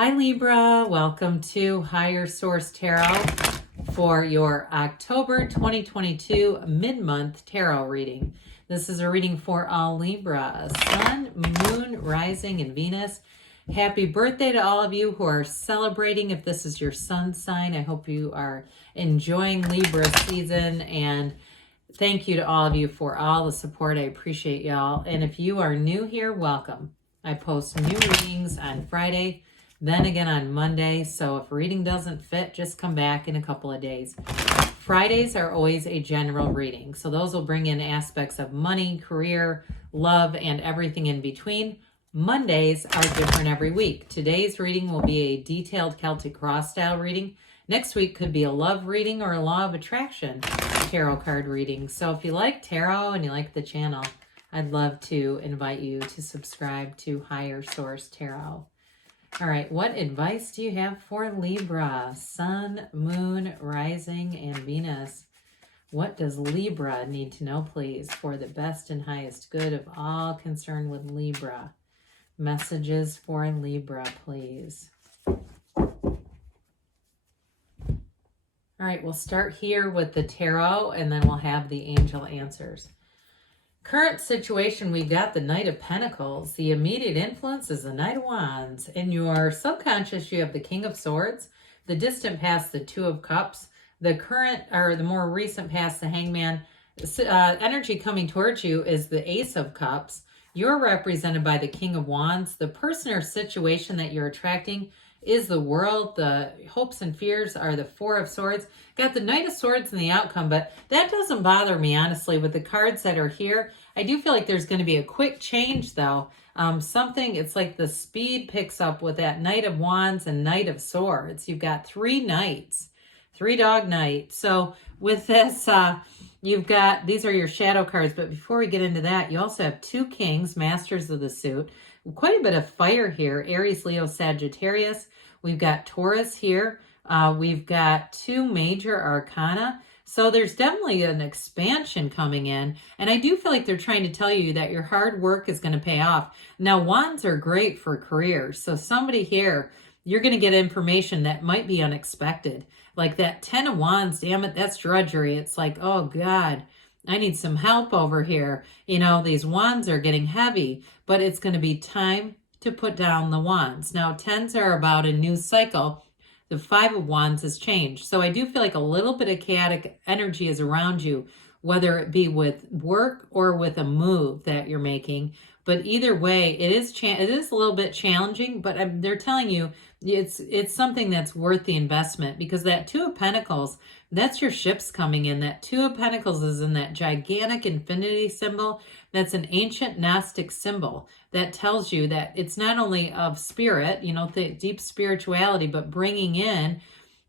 Hi Libra, welcome to Higher Source Tarot for your October 2022 mid-month tarot reading. This is a reading for all Libra, Sun, Moon, Rising, and Venus. Happy birthday to all of you who are celebrating. If this is your sun sign, I hope you are enjoying Libra season, and thank you to all of you for all the support. I appreciate y'all. And if you are new here, welcome. I post new readings on Friday, then again on Monday. So if reading doesn't fit, just come back in a couple of days. Fridays are always a general reading. So those will bring in aspects of money, career, love, and everything in between. Mondays are different every week. Today's reading will be a detailed Celtic cross style reading. Next week could be a love reading or a law of attraction tarot card reading. So if you like tarot and you like the channel, I'd love to invite you to subscribe to Higher Source Tarot. All right, what advice do you have for Libra? Sun, Moon, Rising, and Venus. What does Libra need to know, please, for the best and highest good of all concerned with Libra? Messages for Libra, please. All right, we'll start here with the tarot, and then we'll have the angel answers. Current situation, we got the Knight of Pentacles. The immediate influence is the Knight of Wands. In your subconscious, you have the King of Swords. The distant past, the Two of Cups. The current, or the more recent past, the Hangman. Energy coming towards you is the Ace of Cups. You're represented by the King of Wands. The person or situation that you're attracting is the World. The hopes and fears are the Four of Swords. Got the Knight of Swords in the outcome, but that doesn't bother me, honestly, with the cards that are here. I do feel like there's going to be a quick change, though. It's like the speed picks up with that Knight of Wands and Knight of Swords. You've got three knights, three dog knight. So with this, you've got, these are your shadow cards, but before we get into that, you also have two kings, masters of the suit. Quite a bit of fire here, Aries, Leo, Sagittarius. We've got Taurus here. We've got two major arcana. So there's definitely an expansion coming in. And I do feel like they're trying to tell you that your hard work is going to pay off. Now, wands are great for careers. So somebody here, you're going to get information that might be unexpected. Like that 10 of wands, damn it, that's drudgery. It's like, oh God, I need some help over here. You know, these wands are getting heavy, but it's going to be time to put down the wands. Now, 10s are about a new cycle. The 5 of wands has changed. So I do feel like a little bit of chaotic energy is around you, whether it be with work or with a move that you're making. But either way, it is a little bit challenging, but they're telling you it's something that's worth the investment, because that Two of Pentacles, that's your ships coming in. That Two of Pentacles is in that gigantic infinity symbol. That's an ancient Gnostic symbol that tells you that it's not only of spirit, you know, the deep spirituality, but bringing in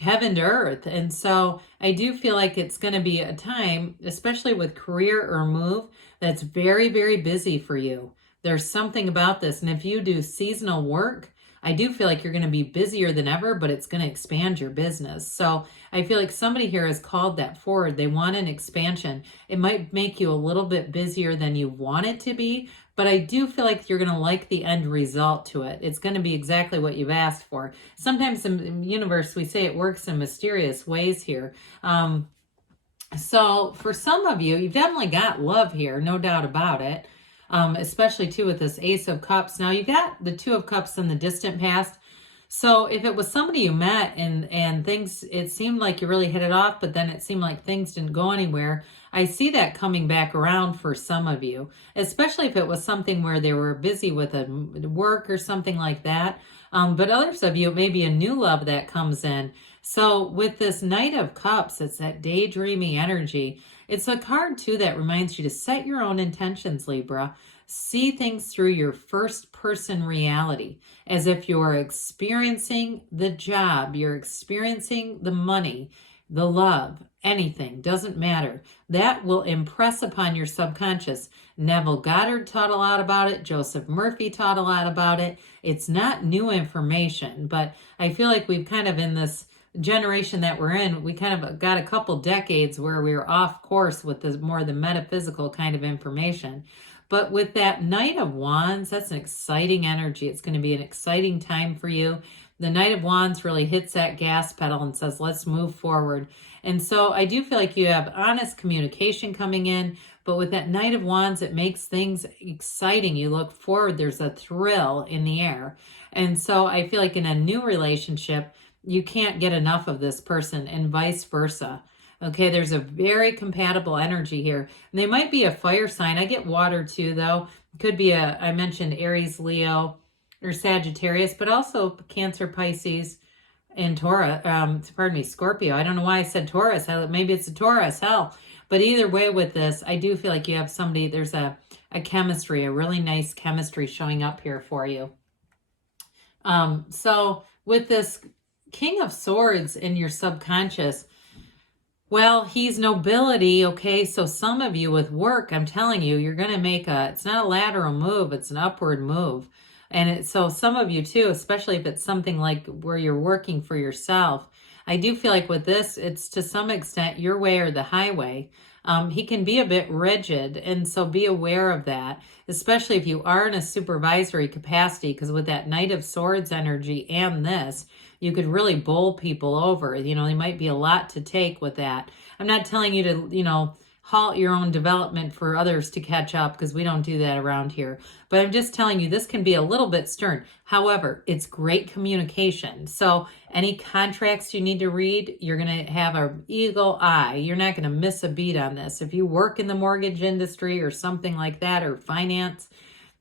heaven to earth. And so I do feel like it's going to be a time, especially with career or move, that's very, very busy for you. There's something about this. And if you do seasonal work, I do feel like you're going to be busier than ever, but it's going to expand your business. So I feel like somebody here has called that forward. They want an expansion. It might make you a little bit busier than you want it to be, but I do feel like you're going to like the end result to it. It's going to be exactly what you've asked for. Sometimes in the universe, we say it works in mysterious ways here. So for some of you, you've definitely got love here, no doubt about it. Especially too with this Ace of Cups. Now you got the Two of Cups in the distant past. So if it was somebody you met and things, it seemed like you really hit it off, but then it seemed like things didn't go anywhere. I see that coming back around for some of you, especially if it was something where they were busy with a work or something like that. But others of you, it may be a new love that comes in. So with this Knight of Cups, it's that daydreaming energy. It's a card, too, that reminds you to set your own intentions, Libra. See things through your first-person reality, as if you're experiencing the job, you're experiencing the money, the love, anything, doesn't matter. That will impress upon your subconscious. Neville Goddard taught a lot about it. Joseph Murphy taught a lot about it. It's not new information, but I feel like we've kind of in this generation that we're in, we kind of got a couple decades where we were off course with the more the metaphysical kind of information. But with that Knight of Wands, that's an exciting energy. It's going to be an exciting time for you. The Knight of Wands really hits that gas pedal and says, let's move forward. And so I do feel like you have honest communication coming in, but with that Knight of Wands, it makes things exciting. You look forward. There's a thrill in the air. And so I feel like in a new relationship, you can't get enough of this person and vice versa. Okay, there's a very compatible energy here. And they might be a fire sign. I get water too, though. Could be I mentioned Aries, Leo, or Sagittarius, but also Cancer, Pisces, and Taurus. Scorpio. I don't know why I said Taurus. Maybe it's a Taurus. Hell. But either way with this, I do feel like you have somebody, there's a chemistry, a really nice chemistry showing up here for you. So with this King of Swords in your subconscious, well, he's nobility, okay? So some of you with work, I'm telling you, you're going to make it's not a lateral move, it's an upward move. And so some of you too, especially if it's something like where you're working for yourself, I do feel like with this, it's to some extent your way or the highway. He can be a bit rigid, and so be aware of that, especially if you are in a supervisory capacity, because with that Knight of Swords energy and this, you could really bowl people over. There might be a lot to take with that. I'm not telling you to, halt your own development for others to catch up, because we don't do that around here. But I'm just telling you, this can be a little bit stern. However, it's great communication. So any contracts you need to read, you're going to have an eagle eye. You're not going to miss a beat on this. If you work in the mortgage industry or something like that, or finance,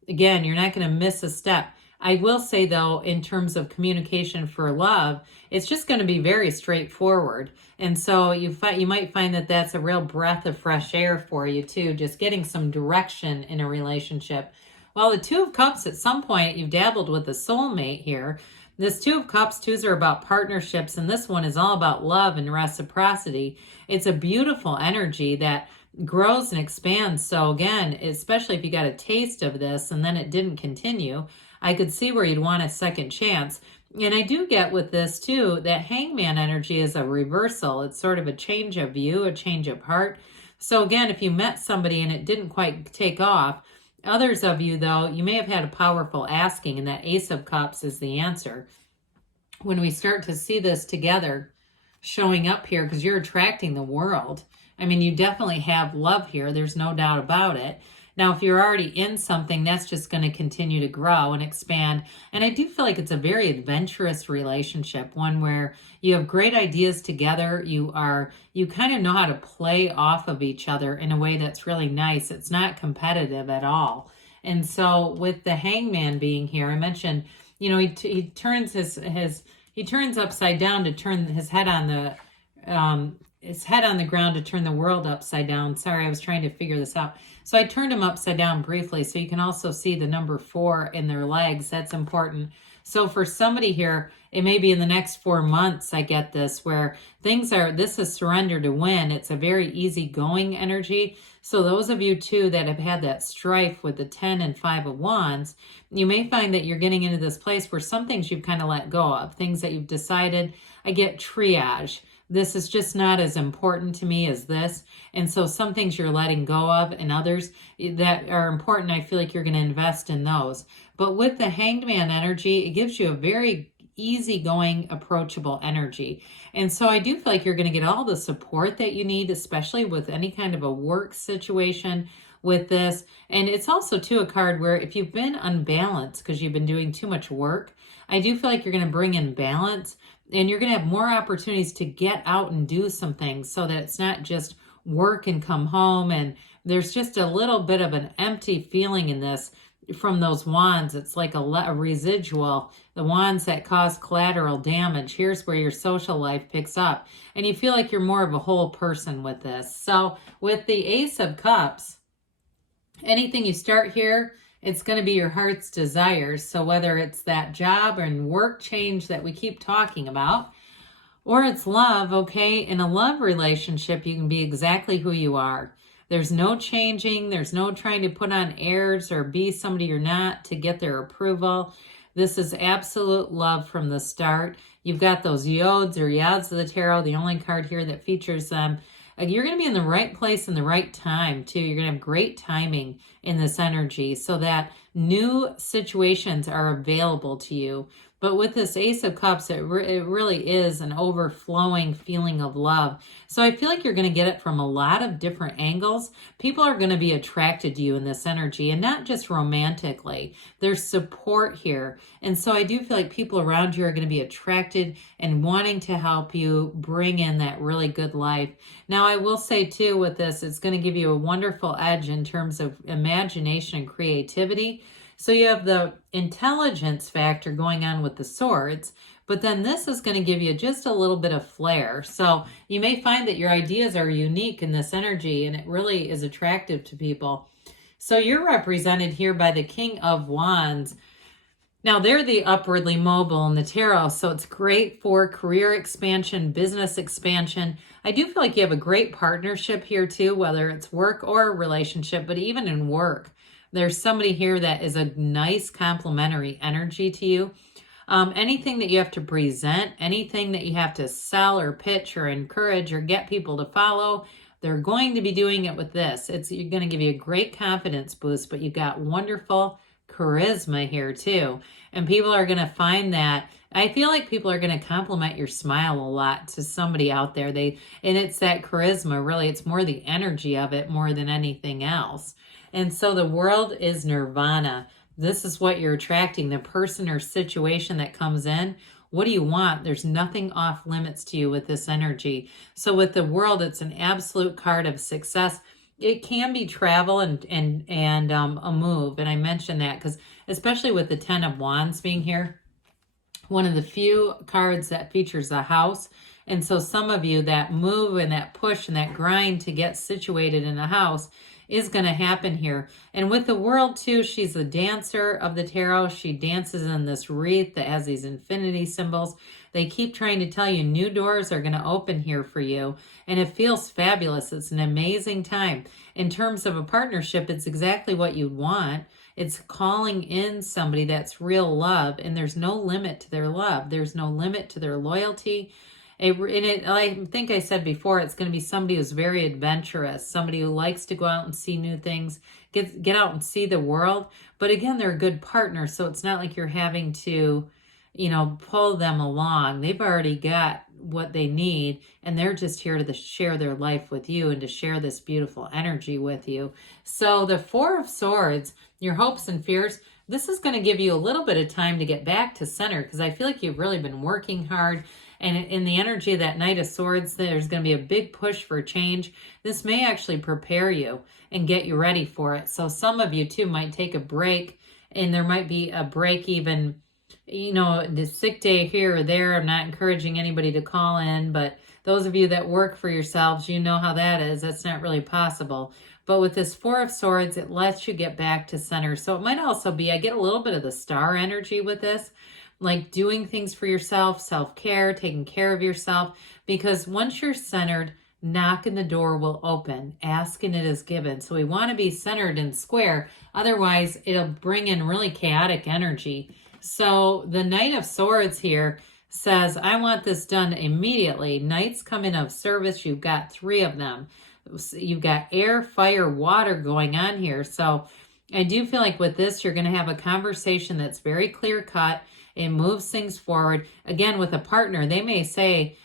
again, you're not going to miss a step. I will say, though, in terms of communication for love, it's just going to be very straightforward. And so you might find that that's a real breath of fresh air for you, too, just getting some direction in a relationship. Well, the Two of Cups, at some point, you've dabbled with a soulmate here. This Two of Cups, twos are about partnerships, and this one is all about love and reciprocity. It's a beautiful energy that grows and expands. So again, especially if you got a taste of this and then it didn't continue, I could see where you'd want a second chance. And I do get with this too, that Hangman energy is a reversal. It's sort of a change of view, a change of heart. So again, if you met somebody and it didn't quite take off, others of you though, you may have had a powerful asking, and that Ace of Cups is the answer. When we start to see this together showing up here, because you're attracting the world. I mean, you definitely have love here. There's no doubt about it. Now, if you're already in something, that's just going to continue to grow and expand. And I do feel like it's a very adventurous relationship, one where you have great ideas together. You kind of know how to play off of each other in a way that's really nice. It's not competitive at all. And so with the Hangman being here, I mentioned, he turns he turns upside down to turn his head on the ground to turn the world upside down. Sorry, I was trying to figure this out. So I turned him upside down briefly, so you can also see the number 4 in their legs. That's important. So for somebody here, it may be in the next 4 months, I get this, where this is surrender to win. It's a very easygoing energy. So those of you too that have had that strife with the 10 and 5 of Wands, you may find that you're getting into this place where some things you've kind of let go of, things that you've decided. I get triage. This is just not as important to me as this. And so some things you're letting go of, and others that are important, I feel like you're going to invest in those. But with the Hangman energy, it gives you a very easygoing, approachable energy. And so I do feel like you're going to get all the support that you need, especially with any kind of a work situation with this. And it's also too a card where if you've been unbalanced because you've been doing too much work, I do feel like you're going to bring in balance. And you're going to have more opportunities to get out and do some things, so that it's not just work and come home. And there's just a little bit of an empty feeling in this from those wands. It's like a residual, the wands that cause collateral damage. Here's where your social life picks up. And you feel like you're more of a whole person with this. So with the Ace of Cups, anything you start here, it's going to be your heart's desires. So whether it's that job and work change that we keep talking about, or it's love, okay? In a love relationship, you can be exactly who you are. There's no changing. There's no trying to put on airs or be somebody you're not to get their approval. This is absolute love from the start. You've got those yods or yads of the tarot, the only card here that features them. You're going to be in the right place in the right time, too. You're going to have great timing in this energy so that new situations are available to you. But with this Ace of Cups, it really is an overflowing feeling of love. So I feel like you're going to get it from a lot of different angles. People are going to be attracted to you in this energy, and not just romantically. There's support here. And so I do feel like people around you are going to be attracted and wanting to help you bring in that really good life. Now, I will say too with this, it's going to give you a wonderful edge in terms of imagination and creativity. So you have the intelligence factor going on with the swords, but then this is going to give you just a little bit of flair. So you may find that your ideas are unique in this energy, and it really is attractive to people. So you're represented here by the King of Wands. Now, they're the upwardly mobile in the tarot, so it's great for career expansion, business expansion. I do feel like you have a great partnership here too, whether it's work or a relationship, but even in work, there's somebody here that is a nice complementary energy to you. Anything that you have to present, anything that you have to sell or pitch or encourage or get people to follow, they're going to be doing it with this. You're going to give you a great confidence boost, but you've got wonderful charisma here too. And people are going to find that. I feel like people are going to compliment your smile a lot to somebody out there. And it's that charisma, really. It's more the energy of it more than anything else. And so the world is nirvana. This is what you're attracting, the person or situation that comes in. What do you want? There's nothing off limits to you with this energy. So with the world, it's an absolute card of success. It can be travel and a move. And I mentioned that because especially with the 10 of Wands being here, one of the few cards that features a house. And so some of you, that move and that push and that grind to get situated in a house is going to happen here. And with the world too, she's the dancer of the tarot. She dances in this wreath that has these infinity symbols. They keep trying to tell you new doors are going to open here for you. And it feels fabulous. It's an amazing time. In terms of a partnership, it's exactly what you'd want. It's calling in somebody that's real love, and there's no limit to their love. There's no limit to their loyalty. I think I said before, it's going to be somebody who's very adventurous, somebody who likes to go out and see new things, get out and see the world. But again, they're a good partner, so it's not like you're having to, pull them along. They've already got what they need, and they're just here to share their life with you and to share this beautiful energy with you. So the Four of Swords, your hopes and fears, this is going to give you a little bit of time to get back to center, because I feel like you've really been working hard. And in the energy of that Knight of Swords, there's going to be a big push for change. This may actually prepare you and get you ready for it. So some of you too might take a break, and there might be a break even, the sick day here or there. I'm not encouraging anybody to call in, but those of you that work for yourselves, you know how that is. That's not really possible. But with this Four of Swords, it lets you get back to center. So it might also be, I get a little bit of the star energy with this, like doing things for yourself, self-care, taking care of yourself, because once you're centered, knock and the door will open. Ask and it is given. So we want to be centered and square. Otherwise, it'll bring in really chaotic energy. So the Knight of Swords here says, I want this done immediately. Knights come in of service. You've got 3 of them. You've got air, fire, water going on here. So I do feel like with this, you're going to have a conversation that's very clear cut. It moves things forward. Again, with a partner, they may say,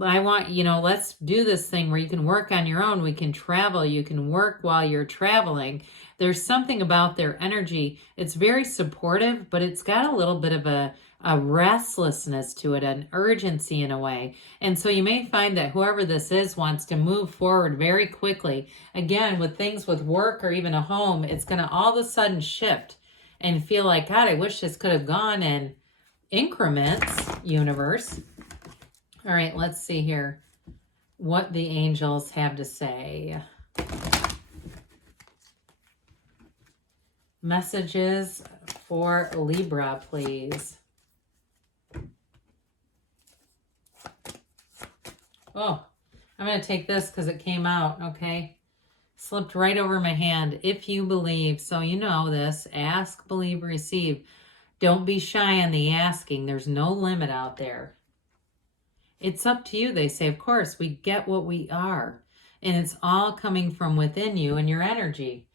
I want, let's do this thing where you can work on your own. We can travel. You can work while you're traveling. There's something about their energy. It's very supportive, but it's got a little bit of a restlessness to it, an urgency in a way. And so you may find that whoever this is wants to move forward very quickly. Again, with things with work or even a home, it's going to all of a sudden shift and feel like, God, I wish this could have gone in increments, universe. All right, let's see here what the angels have to say. Messages for Libra, please. Oh, I'm going to take this because it came out, okay? Slipped right over my hand. If you believe, so you know this, ask, believe, receive. Don't be shy on the asking. There's no limit out there. It's up to you, they say. Of course, we get what we are. And it's all coming from within you and your energy.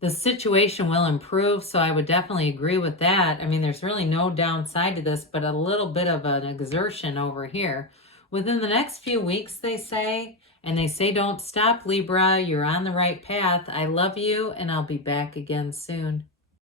The situation will improve, so I would definitely agree with that. I mean, there's really no downside to this, but a little bit of an exertion over here. Within the next few weeks, they say, and they say don't stop, Libra. You're on the right path. I love you, and I'll be back again soon.